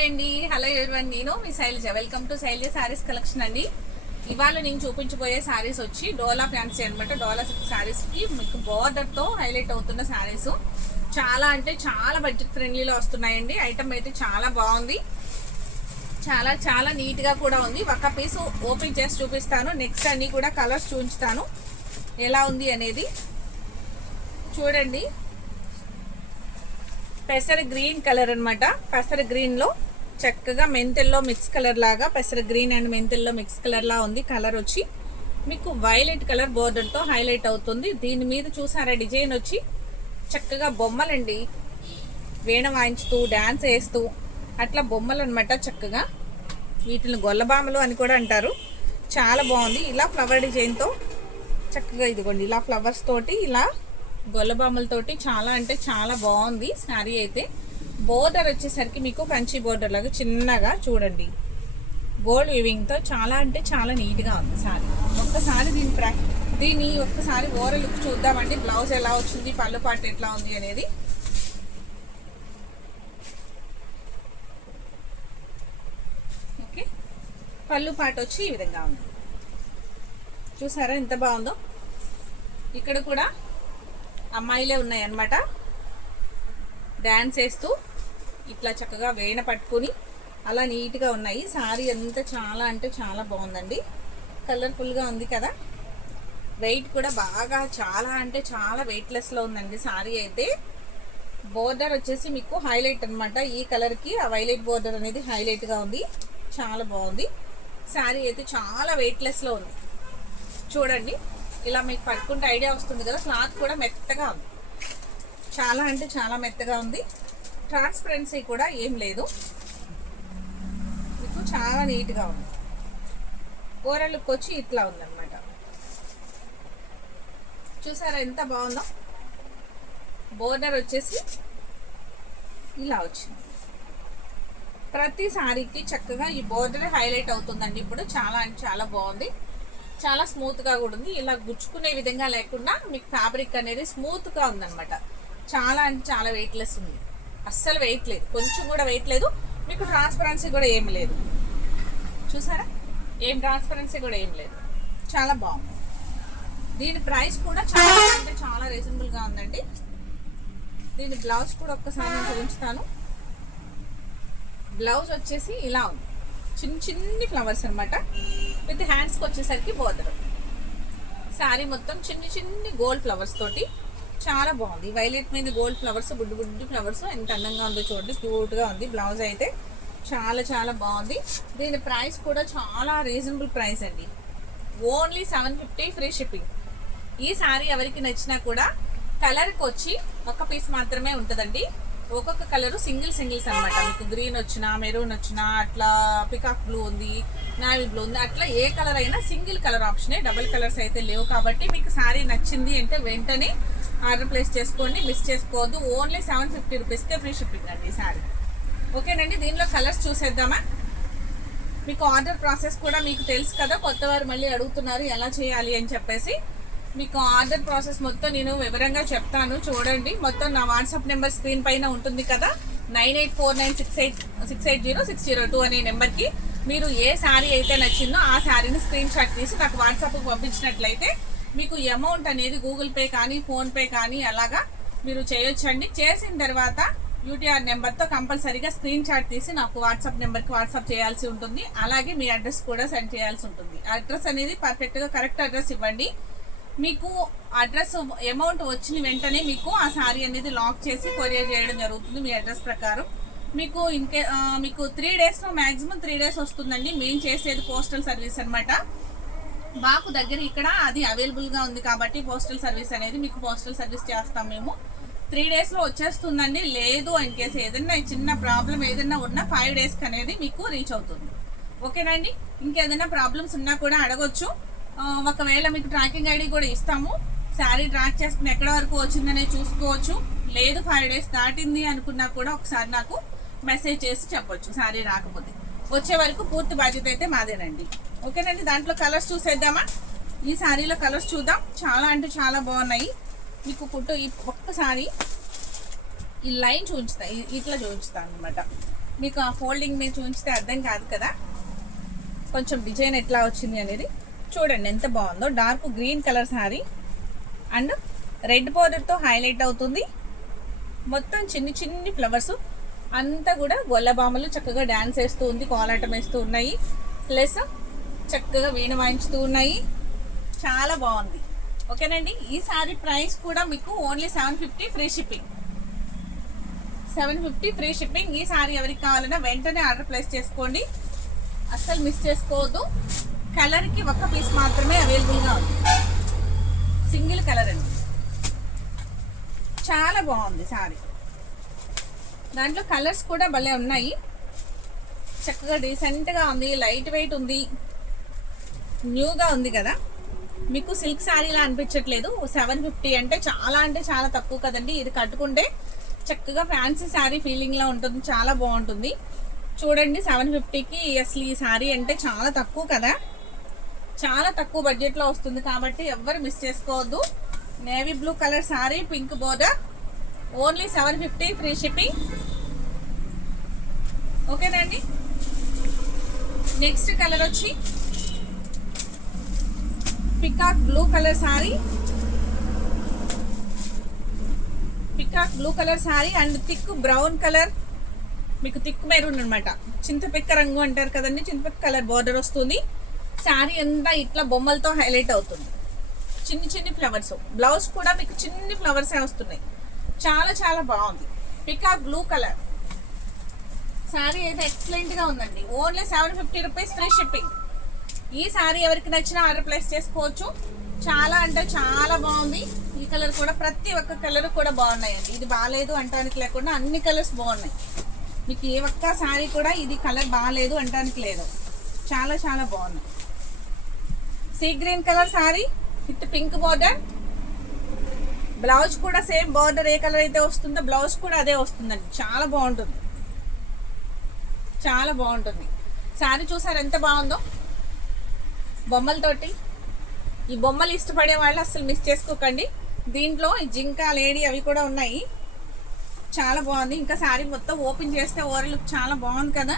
Hi అండి. Hello everyone. నేను మీ Shailaja. Welcome to Shailaja sarees collection అండి. ఇవాళ నేను చూపించబోయే శారీస్ వచ్చి డోలా ఫ్యాన్సీ అనమాట డోలా శారీస్కి మీకు బార్డర్తో హైలైట్ అవుతున్న శారీస్ చాలా అంటే చాలా బడ్జెట్ ఫ్రెండ్లీలో వస్తున్నాయండి. ఐటమ్ అయితే చాలా బాగుంది. చాలా చాలా నీట్గా కూడా ఉంది. ఒక పీస్ ఓపెన్ చేసి చూపిస్తాను. నెక్స్ట్ అన్ని కూడా కలర్స్ చూపించుతాను ఎలా ఉంది అనేది చూడండి. పెసర గ్రీన్ కలర్ అనమాట పెసర గ్రీన్లో చక్కగా మెంతెల్లో మిక్స్ కలర్ లాగా పెసర గ్రీన్ అండ్ మెంతెల్లో మిక్స్ కలర్ లా ఉంది కలర్ వచ్చి. మీకు వైలెట్ కలర్ బోర్డర్తో హైలైట్ అవుతుంది. దీని మీద చూసారా డిజైన్ వచ్చి? చక్కగా బొమ్మలండి. వీణ వాయించుతూ డ్యాన్స్ వేస్తూ అట్లా బొమ్మలు అనమాట చక్కగా. వీటిని గొల్లబామలు అని కూడా అంటారు. చాలా బాగుంది. ఇలా ఫ్లవర్ డిజైన్తో చక్కగా ఇదిగోండి ఇలా ఫ్లవర్స్ తోటి ఇలా గొల్లబామలతోటి చాలా అంటే చాలా బాగుంది. శారీ అయితే బోర్డర్ వచ్చేసరికి మీకు కంచి బోర్డర్ లాగా చిన్నగా చూడండి. గోల్డ్ వివింగ్తో చాలా అంటే చాలా నీట్గా ఉంది సారీ. ఒక్కసారి దీని ప్రా దీని ఒక్కసారి ఓవర్ లుక్ చూద్దామండి. బ్లౌజ్ ఎలా వచ్చింది పళ్ళు పాటు ఎట్లా ఉంది అనేది. ఓకే పళ్ళు పాట వచ్చి ఈ విధంగా ఉంది. చూసారా ఎంత బాగుందో? ఇక్కడ కూడా అమ్మాయిలే ఉన్నాయి అన్నమాట డ్యాన్స్ వేస్తూ ఇట్లా చక్కగా వేణ పట్టుకుని అలా నీట్గా ఉన్నాయి. సారీ అంతా చాలా అంటే చాలా బాగుందండి. కలర్ఫుల్గా ఉంది కదా. వెయిట్ కూడా బాగా చాలా అంటే చాలా వెయిట్లెస్లో ఉందండి సారీ అయితే. బోర్డర్ వచ్చేసి మీకు హైలైట్ అనమాట ఈ కలర్కి ఆ వైలెట్ బోర్డర్ అనేది హైలైట్గా ఉంది. చాలా బాగుంది. శారీ అయితే చాలా వెయిట్లెస్లో ఉంది. చూడండి. ఇలా మీకు పట్టుకుంటే ఐడియా వస్తుంది కదా. క్లాత్ కూడా మెత్తగా ఉంది. చాలా అంటే చాలా మెత్తగా ఉంది. ట్రాన్స్పరెన్సీ కూడా ఏం లేదు. మీకు చాలా నీట్గా ఉంది. ఓవరాల్ లుక్ వచ్చి ఇట్లా ఉందన్నమాట. చూసారా ఎంత బాగుందో? బోర్డర్ వచ్చేసి ఇలా వచ్చింది. ప్రతి సారీకి చక్కగా ఈ బోర్డర్ హైలైట్ అవుతుందండి. ఇప్పుడు చాలా అంటే చాలా బాగుంది. చాలా స్మూత్గా కూడా ఉంది. ఇలా గుచ్చుకునే విధంగా లేకుండా మీకు ఫ్యాబ్రిక్ అనేది స్మూత్గా ఉందన్నమాట. చాలా అంటే చాలా వెయిట్లెస్ ఉంది. అస్సలు వెయిట్ లేదు. కొంచెం కూడా వెయిట్ లేదు. మీకు ట్రాన్స్పరెన్సీ కూడా ఏం లేదు. చూసారా? ఏం ట్రాన్స్పరెన్సీ కూడా ఏం లేదు. చాలా బాగుంది. దీని ప్రైస్ కూడా చాలా అంటే చాలా రీజనబుల్గా ఉందండి. దీని బ్లౌజ్ కూడా ఒక్కసారి నేను చూపించుతాను బ్లౌజ్ వచ్చేసి ఇలా ఉంది. చిన్న చిన్ని ఫ్లవర్స్ అనమాట విత్ హ్యాండ్స్కి వచ్చేసరికి బోర్డర్ శారీ మొత్తం చిన్ని చిన్ని గోల్డ్ ఫ్లవర్స్ తోటి చాలా బాగుంది. వైలెట్ మీద గోల్డ్ ఫ్లవర్స్ బుడ్డు బుడ్డు ఫ్లవర్స్ ఎంత అందంగా ఉందో చూడండి. క్యూట్గా ఉంది. బ్లౌజ్ అయితే చాలా చాలా బాగుంది. దీని ప్రైస్ కూడా చాలా రీజనబుల్ ప్రైస్ అండి. Only seven fifty free shipping. ఈ శారీ ఎవరికి నచ్చినా కూడా కలర్కి వచ్చి ఒక పీస్ మాత్రమే ఉంటుందండి. ఒక్కొక్క కలరు సింగిల్ సింగిల్స్ అనమాట మీకు గ్రీన్ వచ్చినా మెరూన్ వచ్చినా అట్లా పికాక్ బ్లూ ఉంది నావీ బ్లూ ఉంది అట్లా ఏ కలర్ అయినా సింగిల్ కలర్ ఆప్షనే డబుల్ కలర్స్ అయితే లేవు కాబట్టి మీకు శారీ నచ్చింది అంటే వెంటనే ఆర్డర్ ప్లేస్ చేసుకోండి మిస్ చేసుకోవద్దు. ఓన్లీ సెవెన్ ఫిఫ్టీ రూపీస్కే ఫ్రీ షిప్పింగ్ అండి ఈ శారీ ఓకేనండి దీనిలో కలర్స్ చూసేద్దామా? మీకు ఆర్డర్ ప్రాసెస్ కూడా మీకు తెలుసు కదా కొత్త వారు మళ్ళీ అడుగుతున్నారు ఎలా చేయాలి అని చెప్పేసి. మీకు ఆర్డర్ ప్రాసెస్ మొత్తం నేను వివరంగా చెప్తాను చూడండి. మొత్తం నా వాట్సాప్ నెంబర్ స్క్రీన్ పైన ఉంటుంది కదా nine eight four nine six eight six eight zero six zero two అనే నెంబర్కి. మీరు ఏ శారీ అయితే నచ్చిందో ఆ శారీని స్క్రీన్ షాట్ తీసి నాకు వాట్సాప్కి పంపించినట్లయితే మీకు అమౌంట్ అనేది గూగుల్ పే కానీ ఫోన్పే కానీ అలాగా మీరు చేయొచ్చండి. చేసిన తర్వాత యూటీఆర్ నెంబర్తో కంపల్సరీగా స్క్రీన్ షాట్ తీసి నాకు వాట్సాప్ నెంబర్కి వాట్సాప్ చేయాల్సి ఉంటుంది. అలాగే మీ అడ్రస్ కూడా సెండ్ చేయాల్సి ఉంటుంది. అడ్రస్ అనేది పర్ఫెక్ట్గా కరెక్ట్ అడ్రస్ ఇవ్వండి. మీకు అడ్రస్ అమౌంట్ వచ్చిన వెంటనే మీకు ఆ శారీ అనేది లాక్ చేసి కొరియర్ చేయడం జరుగుతుంది మీ అడ్రస్ ప్రకారం. మీకు ఇంకే మీకు త్రీ డేస్లో మ్యాక్సిమం త్రీ డేస్ వస్తుందండి. మేము చేసేది పోస్టల్ సర్వీస్ అన్నమాట. మాకు దగ్గర ఇక్కడ అది అవైలబుల్గా ఉంది కాబట్టి పోస్టల్ సర్వీస్ అనేది మీకు పోస్టల్ సర్వీస్ చేస్తాం మేము. త్రీ డేస్లో వచ్చేస్తుందండి. లేదు ఇన్ కేసు ఏదైనా చిన్న ప్రాబ్లం ఏదైనా ఉన్నా ఫైవ్ డేస్కి అనేది మీకు రీచ్ అవుతుంది. ఓకేనండి ఇంకేదైనా ప్రాబ్లమ్స్ ఉన్నా కూడా అడగొచ్చు. ఒకవేళ మీకు ట్రాకింగ్ ఐడి కూడా ఇస్తాము. శారీ ట్రాక్ చేసుకుని ఎక్కడ వరకు వచ్చిందనే చూసుకోవచ్చు. లేదు ఫైవ్ డేస్ దాటింది అనుకున్నా కూడా ఒకసారి నాకు మెసేజ్ చేసి చెప్పొచ్చు. శారీ రాకపోతే. వచ్చే వరకు పూర్తి బాధ్యత అయితే మాదేనండి. ఓకేనండి దాంట్లో కలర్స్ చూసేద్దామా? ఈ శారీలో కలర్స్ చూద్దాం. చాలా అంటే చాలా బాగున్నాయి. మీకు కుట్టు ఈ ఒక్కసారి ఈ లైన్ చూపించుతా ఇట్లా చూపించుతాను అనమాట మీకు ఆ ఫోల్డింగ్ మీద చూపించితే అర్థం కాదు కదా? కొంచెం డిజైన్ ఎట్లా వచ్చింది అనేది చూడండి ఎంత బాగుందో. Dark green colour sari. And red బోర్డర్తో highlight అవుతుంది. మొత్తం చిన్ని చిన్ని ఫ్లవర్స్. అంతా కూడా గొల్లబామలు చక్కగా డ్యాన్స్ వేస్తూ ఉంది కోలాటం వేస్తూ ఉన్నాయి. ప్లస్ చక్కగా వీణ వాయించుతూ ఉన్నాయి. చాలా బాగుంది. ఓకేనండి? ఈ సారీ ప్రైస్ కూడా మీకు only seven fifty free shipping. Seven fifty free shipping. ఈ సారీ ఎవరికి కావాలన్నా వెంటనే ఆర్డర్ ప్లేస్ చేసుకోండి. అస్సలు మిస్ చేసుకోవద్దు. కలర్కి ఒక్క పీస్ మాత్రమే అవైలబుల్గా ఉంది. సింగిల్ కలర్ అండి. చాలా బాగుంది సారీ. దాంట్లో కలర్స్ కూడా భలే ఉన్నాయి. చక్కగా డీసెంట్గా ఉంది లైట్ వెయిట్ ఉంది. న్యూగా ఉంది కదా. మీకు సిల్క్ శారీలా అనిపించట్లేదు. సెవెన్ ఫిఫ్టీ అంటే చాలా అంటే చాలా తక్కువ కదండి. ఇది కట్టుకుంటే చక్కగా ఫ్యాన్సీ శారీ ఫీలింగ్లా ఉంటుంది. చాలా బాగుంటుంది. చూడండి సెవెన్ ఫిఫ్టీకి అసలు ఈ శారీ అంటే చాలా తక్కువ కదా. చాలా తక్కువ బడ్జెట్లో వస్తుంది కాబట్టి ఎవ్వరు మిస్ చేసుకోవద్దు. Navy blue colour sari pink border only seven fifty free shipping ఓకేనండి నెక్స్ట్ కలర్ వచ్చి peacock blue colour sari peacock blue colour sari and thick brown colour మీకు థిక్ మెరూన్ అనమాట చింతపిక్క రంగు అంటారు కదండి చింతపిక్క కలర్ బార్డర్ వస్తుంది. శారీ అంతా ఇట్లా బొమ్మలతో హైలైట్ అవుతుంది. చిన్ని చిన్ని ఫ్లవర్స్ బ్లౌజ్ కూడా మీకు చిన్ని ఫ్లవర్సే వస్తున్నాయి. చాలా చాలా బాగుంది. పికాక్ బ్లూ కలర్ శారీ అయితే ఎక్సలెంట్గా ఉందండి. Only seven fifty rupees free shipping ఈ శారీ ఎవరికి నచ్చినా ఆర్డర్ ప్లేస్ చేసుకోవచ్చు. చాలా అంటే చాలా బాగుంది. ఈ కలర్ కూడా ప్రతి ఒక్క కలర్ కూడా బాగున్నాయండి. ఇది బాగాలేదు అంటానికి లేకుండా అన్ని కలర్స్ బాగున్నాయి. మీకు ఏ ఒక్క శారీ కూడా ఇది కలర్ బాగాలేదు అంటానికి లేదు. చాలా చాలా బాగున్నాయి. Sea green colour sari with pink border. Blouse కూడా సేమ్ బార్డర్ ఏ కలర్ అయితే వస్తుందో బ్లౌజ్ కూడా అదే వస్తుందండి. చాలా బాగుంటుంది. చాలా బాగుంటుంది. శారీ చూసారు ఎంత బాగుందో? బొమ్మలతోటి. ఈ బొమ్మలు ఇష్టపడే వాళ్ళు అసలు మిస్ చేసుకోకండి. దీంట్లో జింక లేడీ అవి కూడా ఉన్నాయి. చాలా బాగుంది. ఇంకా శారీ మొత్తం ఓపెన్ చేస్తే ఓవర్ లుక్ చాలా బాగుంది కదా.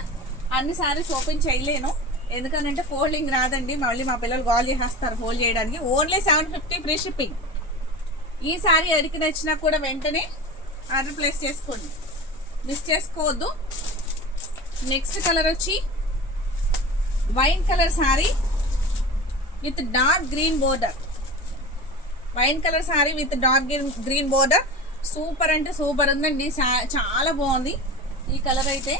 అన్ని శారీస్ ఓపెన్ చేయలేను. ఎందుకనంటే ఫోల్డింగ్ రాదండి. మళ్ళీ మా పిల్లలు కాల్ చేసేస్తారు ఫోల్డ్ చేయడానికి. Only seven fifty free shipping ఈ శారీ ఎరికి నచ్చినా కూడా వెంటనే ఆర్డర్ ప్లేస్ చేసుకోండి. మిస్ చేసుకోవద్దు. నెక్స్ట్ కలర్ వచ్చి wine colour sari. With dark green border. Wine colour sari with dark green green border. Super అంటే సూపర్. ఉందండి చా- చాలా బాగుంది. ఈ కలర్ అయితే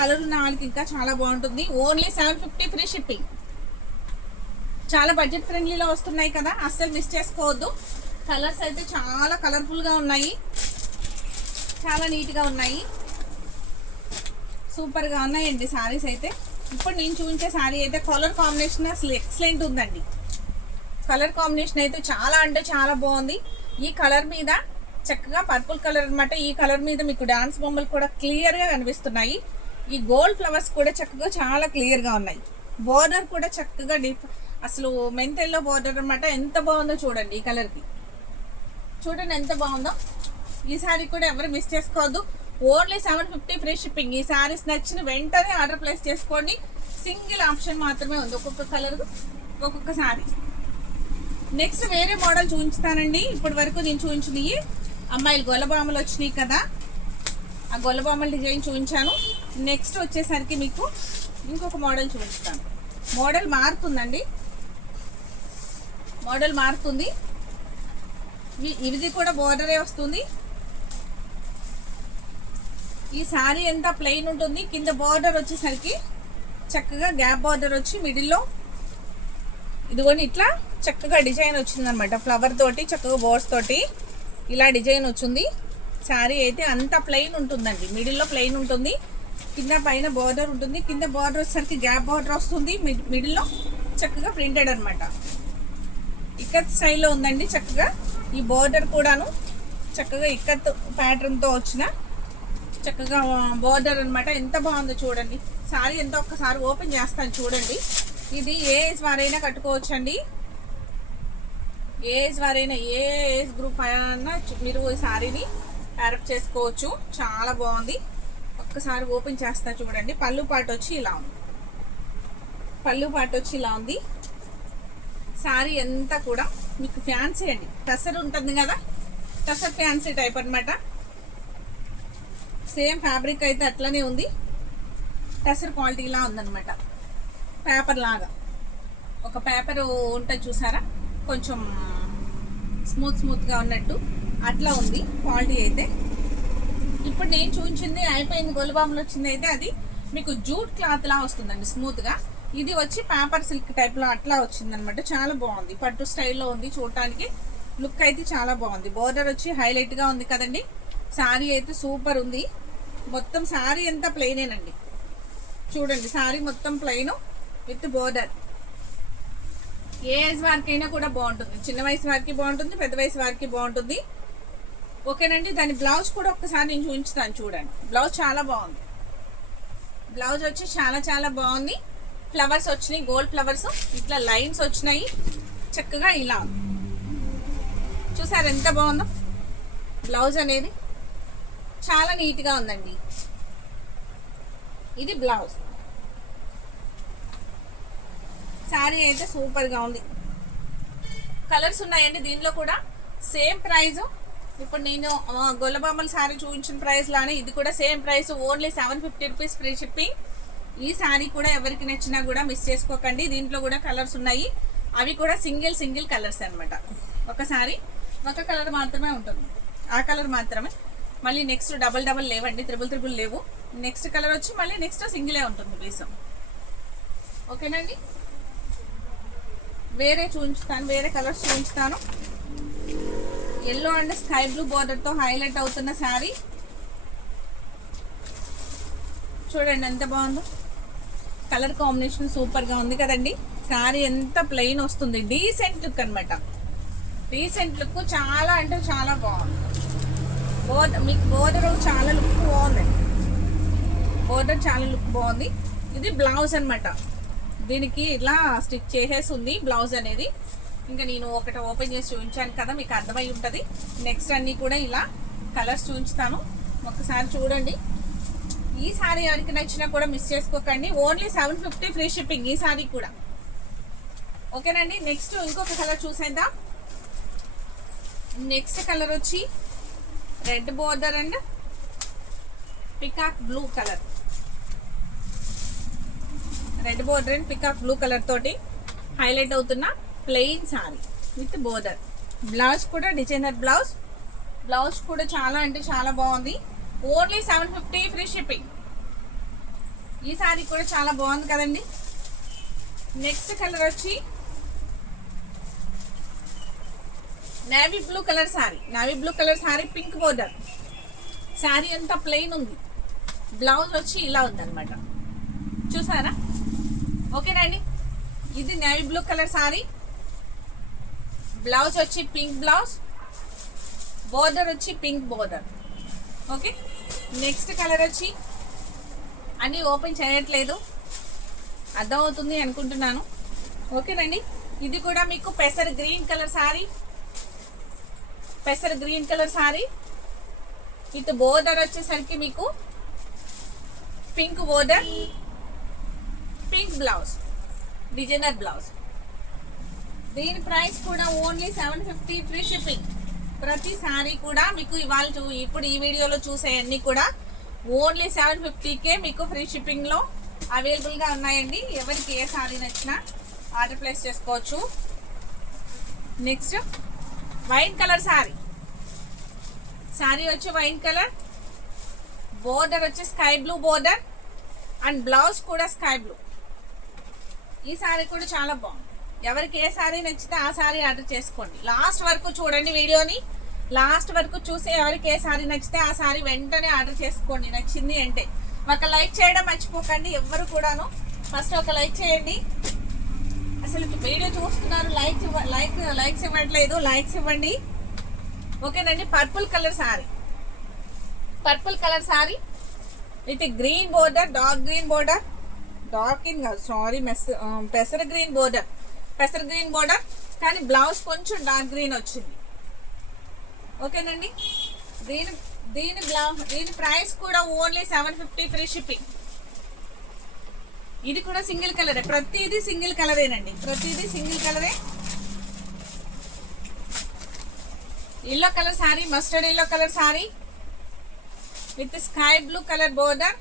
కలర్ ఉన్న వాళ్ళకి ఇంకా చాలా బాగుంటుంది. Only seven fifty free shipping. చాలా బడ్జెట్ ఫ్రెండ్లీలో వస్తున్నాయి కదా అస్సలు మిస్ చేసుకోవద్దు. కలర్స్ అయితే చాలా కలర్ఫుల్గా ఉన్నాయి. చాలా నీట్గా ఉన్నాయి. సూపర్గా ఉన్నాయండి శారీస్ అయితే. ఇప్పుడు నేను చూపించే శారీ అయితే కలర్ కాంబినేషన్ అసలు ఎక్సలెంట్ ఉందండి. కలర్ కాంబినేషన్ అయితే చాలా అంటే చాలా బాగుంది. ఈ కలర్ మీద చక్కగా పర్పుల్ కలర్ అన్నమాట. ఈ కలర్ మీద మీకు డాన్స్ బొమ్మలు కూడా క్లియర్గా కనిపిస్తున్నాయి. ఈ గోల్డ్ ఫ్లవర్స్ కూడా చక్కగా చాలా క్లియర్గా ఉన్నాయి. బోర్డర్ కూడా చక్కగా డిఫ్ అసలు మెంతెల్లో బోర్డర్ అన్నమాట. ఎంత బాగుందో చూడండి ఈ కలర్కి. చూడండి ఎంత బాగుందో. ఈ సారీ కూడా ఎవరు మిస్ చేసుకోవద్దు. Only seven fifty free shipping. ఈ శారీస్ నచ్చిన వెంటనే ఆర్డర్ ప్లేస్ చేసుకోండి. సింగిల్ ఆప్షన్ మాత్రమే ఉంది. ఒక్కొక్క కలర్ ఒక్కొక్క శారీ. నెక్స్ట్ వేరే మోడల్ చూపించుతానండి ఇప్పటి వరకు నేను చూపించినవి అమ్మాయిలు గొల్లబామలు వచ్చినాయి కదా. ఆ గొల్లబామల డిజైన్ చూపించాను. నెక్స్ట్ వచ్చేసరికి మీకు ఇంకొక మోడల్ చూపిస్తాను. మోడల్ మారుతుందండి. మోడల్ మారుతుంది. ఇది కూడా బోర్డరే వస్తుంది. ఈ శారీ ఎంత ప్లెయిన్ ఉంటుంది. కింద బార్డర్ వచ్చేసరికి చక్కగా గ్యాప్ బార్డర్ వచ్చి మిడిల్లో ఇదిగోని ఇట్లా చక్కగా డిజైన్ వచ్చింది అనమాట ఫ్లవర్ తోటి చక్కగా బోర్డ్స్ తోటి ఇలా డిజైన్ వచ్చింది. శారీ అయితే అంత ప్లెయిన్ ఉంటుందండి. మిడిల్లో ప్లెయిన్ ఉంటుంది. కింద పైన బార్డర్ ఉంటుంది. కింద బార్డర్ వచ్చేసరికి గ్యాప్ బార్డర్ వస్తుంది. మిడ్- మిడిల్లో చక్కగా ప్రింటెడ్ అనమాట ఇక్కత్ స్టైల్లో ఉందండి చక్కగా. ఈ బార్డర్ కూడాను చక్కగా ఇక్కత్ ప్యాటర్న్తో వచ్చిన చక్కగా బోర్డర్ అనమాట ఎంత బాగుందో చూడండి. సారీ ఎంత ఒక్కసారి ఓపెన్ చేస్తాను చూడండి. ఇది ఏ ఏజ్ వారైనా కట్టుకోవచ్చండి. ఏ ఏజ్ వారైనా ఏ ఏజ్ గ్రూప్ అయినా మీరు ఈ సారీని ప్యారప్ చేసుకోవచ్చు. చాలా బాగుంది. ఒక్కసారి ఓపెన్ చేస్తా చూడండి. పళ్ళు పాటు వచ్చి ఇలా ఉంది. పళ్ళు పాటు వచ్చి ఇలా ఉంది. సారీ అంతా కూడా మీకు ఫ్యాన్సీ అండి. టసర్ ఉంటుంది కదా? టసర్ ఫ్యాన్సీ టైప్ అనమాట సేమ్ ఫ్యాబ్రిక్ అయితే అట్లనే ఉంది. టెసర్ క్వాలిటీలా ఉందనమాట పేపర్ లాగా. ఒక పేపర్ ఉంటుంది చూసారా? కొంచెం స్మూత్ స్మూత్గా ఉన్నట్టు అట్లా ఉంది క్వాలిటీ అయితే. ఇప్పుడు నేను చూపించింది అయిపోయింది గొలబాములు వచ్చింది అయితే అది మీకు జూట్ క్లాత్ లా వస్తుందండి స్మూత్గా. ఇది వచ్చి పేపర్ సిల్క్ టైప్లో అట్లా వచ్చింది అనమాట చాలా బాగుంది. పట్టు స్టైల్లో ఉంది చూడటానికి. లుక్ అయితే చాలా బాగుంది. బోర్డర్ వచ్చి హైలైట్గా ఉంది కదండి. శారీ అయితే సూపర్ ఉంది. మొత్తం శారీ అంతా ప్లెయినేనండి. చూడండి శారీ మొత్తం ప్లెయిన్ విత్ బోర్డర్. ఏ ఏజ్ వారికైనా కూడా బాగుంటుంది. చిన్న వయసు వారికి బాగుంటుంది పెద్ద వయసు వారికి బాగుంటుంది. ఓకేనండి దాని బ్లౌజ్ కూడా ఒక్కసారి నేను చూపించుతాను చూడండి. బ్లౌజ్ చాలా బాగుంది. బ్లౌజ్ వచ్చి చాలా చాలా బాగుంది. ఫ్లవర్స్ వచ్చినాయి గోల్డ్ ఫ్లవర్స్. ఇట్లా లైన్స్ వచ్చినాయి. చక్కగా ఇలా. ఉంది చూసారు ఎంత బాగుందో? బ్లౌజ్ అనేది. చాలా నీట్గా ఉందండి. ఇది బ్లౌజ్. శారీ అయితే సూపర్గా ఉంది. కలర్స్ ఉన్నాయండి దీనిలో కూడా. సేమ్ ప్రైస్ ఇప్పుడు నేను గొల్లబొమ్మల శారీ చూపించిన ప్రైస్ లానే ఇది కూడా same price only seven fifty rupees free shipping ఈ శారీ కూడా ఎవరికి నచ్చినా కూడా మిస్ చేసుకోకండి. దీంట్లో కూడా కలర్స్ ఉన్నాయి. అవి కూడా సింగిల్ సింగిల్ కలర్స్ అనమాట ఒక శారీ ఒక కలర్ మాత్రమే ఉంటుంది. ఆ కలర్ మాత్రమే. మళ్ళీ నెక్స్ట్ డబల్ డబల్ లేవండి త్రిబుల్ త్రిబుల్ లేవు. నెక్స్ట్ కలర్ వచ్చి మళ్ళీ నెక్స్ట్ సింగిలే ఉంటుంది పీసం ఓకేనండి? వేరే చూపించుతాను వేరే కలర్స్ చూపించుతాను ఎల్లో అండ్ స్కై బ్లూ బార్డర్తో హైలైట్ అవుతున్న శారీ. చూడండి ఎంత బాగుందో. కలర్ కాంబినేషన్ సూపర్గా ఉంది కదండి. శారీ ఎంత ప్లెయిన్ వస్తుంది. డీసెంట్ లుక్ అనమాట డీసెంట్ లుక్ చాలా అంటే చాలా బాగుంది. బోర్డర్ మీకు బోర్డర్ చాలా లుక్ బాగుందండి బోర్డర్ చాలా లుక్ బాగుంది. ఇది బ్లౌజ్ అనమాట దీనికి ఇలా స్టిచ్ చేసేసి ఉంది బ్లౌజ్ అనేది. ఇంకా నేను ఒకటి ఓపెన్ చేసి చూపించాను కదా మీకు అర్థమై ఉంటుంది. నెక్స్ట్ అన్నీ కూడా ఇలా కలర్స్ చూపించుతాను ఒకసారి చూడండి. ఈ సారీ ఎవరికి నచ్చినా కూడా మిస్ చేసుకోకండి. Only seven fifty free shipping ఈ సారీ కూడా. ఓకేనండి నెక్స్ట్ ఇంకొక కలర్ చూసేద్దాం. నెక్స్ట్ కలర్ వచ్చి red border and peacock blue colour. Red border and peacock blue colour తోటి హైలైట్ అవుతున్న plain sari with border. Blouse కూడా డిజైనర్ బ్లౌజ్. బ్లౌజ్ కూడా చాలా అంటే చాలా బాగుంది. Only seven fifty free shipping. ఈ సారీ కూడా చాలా బాగుంది కదండి. నెక్స్ట్ కలర్ వచ్చి navy blue colour sari navy blue colour sari pink border sari అంతా ప్లెయిన్ ఉంది. బ్లౌజ్ వచ్చి ఇలా ఉందన్నమాట. చూసారా? ఓకేనండి ఇది navy blue colour sari blouse వచ్చి పింక్ బ్లౌజ్ బోర్డర్ వచ్చి pink border okay next colour వచ్చి అన్నీ ఓపెన్ చేయట్లేదు. అర్థమవుతుంది అనుకుంటున్నాను. ఓకేనండి ఇది కూడా మీకు పెసర్ green colour sari పెసర్ green colour sari. With border వచ్చేసరికి మీకు pink border pink blouse designer blouse. దీని ప్రైస్ కూడా only seven fifty free shipping. ప్రతి సారీ కూడా మీకు ఇవాళ చూ- ఇప్పుడు ఈ వీడియోలో చూసేవన్నీ కూడా ఓన్లీ సెవెన్ ఫిఫ్టీకే మీకు ఫ్రీ షిప్పింగ్లో అవైలబుల్గా ఉన్నాయండి. ఎవరికి ఏ సారీ నచ్చినా ఆర్డర్ ప్లేస్ చేసుకోవచ్చు. Next wine colour sari sari వచ్చి వైన్ కలర్. బోర్డర్ వచ్చి sky blue border. And blouse కూడా స్కై బ్లూ. ఈ శారీ కూడా చాలా బాగుంది. ఎవరికి ఏ శారీ నచ్చితే ఆ శారీ ఆర్డర్ చేసుకోండి. లాస్ట్ వరకు చూడండి వీడియోని. లాస్ట్ వరకు చూసి ఎవరికి ఏ శారీ నచ్చితే ఆ శారీ వెంటనే ఆర్డర్ చేసుకోండి. నచ్చింది అంటే. ఒక లైక్ చేయడం మర్చిపోకండి. ఎవరు కూడాను. ఫస్ట్ ఒక లైక్ చేయండి. అసలు వీడియో చూస్తున్నారు. లైక్ లైక్ లైక్స్ ఇవ్వట్లేదు. లైక్స్ ఇవ్వండి. ఓకేనండి? Purple colour sari purple colour sari with green border dark green border dark in కాదు. సారీ మెస్ పెసర గ్రీన్ బోర్డర్ పెసర గ్రీన్ బోర్డర్ కానీ బ్లౌజ్ కొంచెం డార్క్ గ్రీన్ వచ్చింది. ఓకేనండి? దీని దీని బ్లౌజ్ దీని ప్రైస్ కూడా only seven fifty free shipping ఇది కూడా సింగిల్ కలరే. ప్రతిదీ సింగిల్ కలరేనండి. ప్రతిదీ సింగిల్ కలరే. Yellow colour sari mustard yellow colour sari with sky blue colour border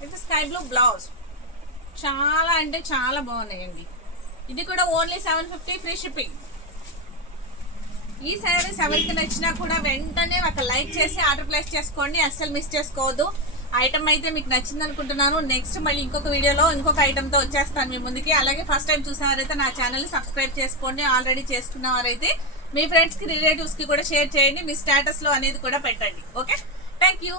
with sky blue blouse చాలా అంటే చాలా బాగున్నాయండి. ఇది కూడా only seven fifty free shipping ఈ శారీస్ ఎవరికి నచ్చినా కూడా వెంటనే ఒక లైక్ చేసి ఆర్డర్ ప్లేస్ చేసుకోండి. అస్సలు మిస్ చేసుకోవద్దు. ఐటమ్ అయితే మీకు నచ్చింది అనుకుంటున్నాను నెక్స్ట్ మళ్ళీ ఇంకొక వీడియోలో ఇంకొక ఐటమ్తో వచ్చేస్తాను మీ ముందుకి. అలాగే ఫస్ట్ టైం చూసేవారైతే నా ఛానల్ని సబ్స్క్రైబ్ చేసుకోండి. ఆల్రెడీ చేసుకున్న వారైతే మీ ఫ్రెండ్స్కి రిలేటివ్స్కి కూడా షేర్ చేయండి. మీ స్టేటస్లో అనేది కూడా పెట్టండి. Okay thank you